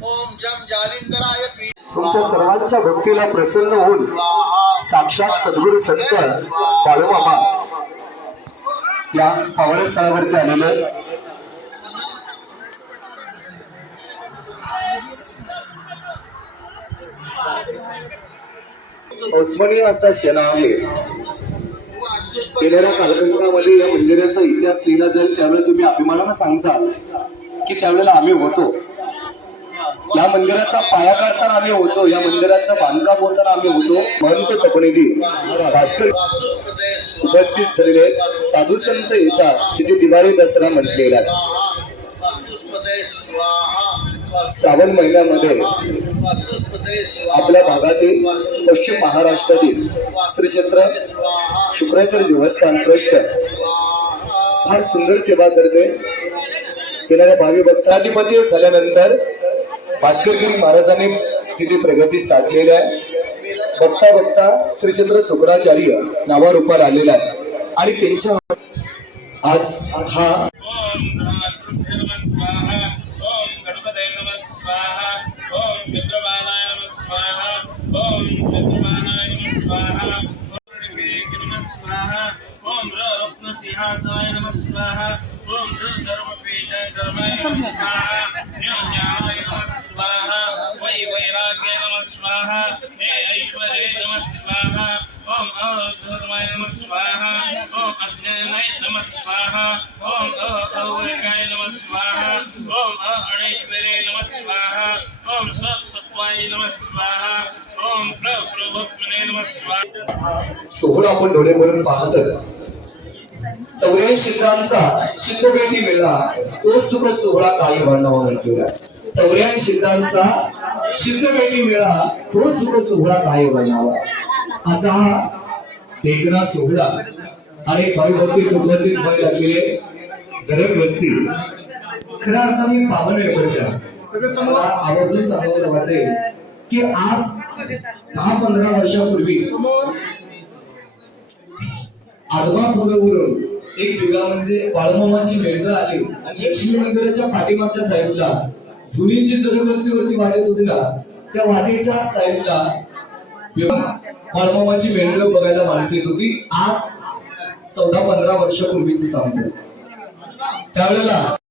ओम जम जालिंदराय पी तुमच्या सर्वांच्या भक्तीला प्रसन्न होऊन साक्षात सद्गुरू संत बाळूमामा या पावनस्थळावरती आलेले आहेत. अस्मरणीय असा क्षण आहे गेलेल्या कालखंडामध्ये या मंदिराचा इतिहास लिहिला जाईल त्यावेळेला तुम्ही अभिमानानं सांगचाल की त्यावेळेला आम्ही होतो या मंदिराचा पाया काढताना आम्ही होतो या मंदिराचं बांधकाम होताना आम्ही होतो. महंत तपणेदी भास्कर उपस्थित झालेले आहेत. साधू संत येतात तिथे दिवाळी दसरा म्हटलेला आहे. श्रावण महिन्यामध्ये आपल्या भागातील पश्चिम महाराष्ट्रातील श्री क्षेत्र शुक्राचार्य देवस्थान ट्रस्ट फार सुंदर सेवा करते. येणाऱ्या भावी भक्ताधिपती झाल्यानंतर भास्करगिरी महाराजांनी तिथे प्रगती साधलेली आहे बघता बघता श्री क्षेत्र शुक्राचार्य नावारूपाला आलेला आहे आणि त्यांच्या आज हा ओम नमः स्वाहा वै वैराग्य नमः स्वाहा हे ऐश्वर्ये नमः स्वाहा ओम अधर्माय नमः स्वाहा ओम अज्ञानाय नमः स्वाहा ओम अवैराग्याय नमः स्वाहा ओम नमः स्वाहा ओम सत्सत्वाय नमः स्वाहा ओम प्रभुत्मने नमः स्वाहा। सोहळा आपण डोळे भरून पाहत चौऱ्याऐंशी शिखरांचा शिंदपेटी मेळा तो सुख सोहळा काही वर्णवा म्हटलेला चौऱ्याऐंशी शिखरांचा शिंदपेटी मेळा तो सुख सोहळा काही वर्णावा असा हा देखणा सोहळा. आणि भावी भक्ती उपस्थित व्हायला लागलेले जरब वस्ती खऱ्या अर्थाने पावन आहे बरं आवर्जून सांगायला वाटेल की आज दहा पंधरा वर्षापूर्वी आदमापुरावरून एक वेगळा म्हणजे बाळमामाची मेळघर आली. आणि लक्ष्मी मंदिराच्या पाठीमागच्या साईडला जुनी जी जरबस्तीवरती वाटेत होती ना त्या वाटेच्या साईडला बाळमामाची मेळघर बघायला माणसं येत होती. आज चौदा पंधरा वर्षापूर्वीची सांगतो. त्यावेळेला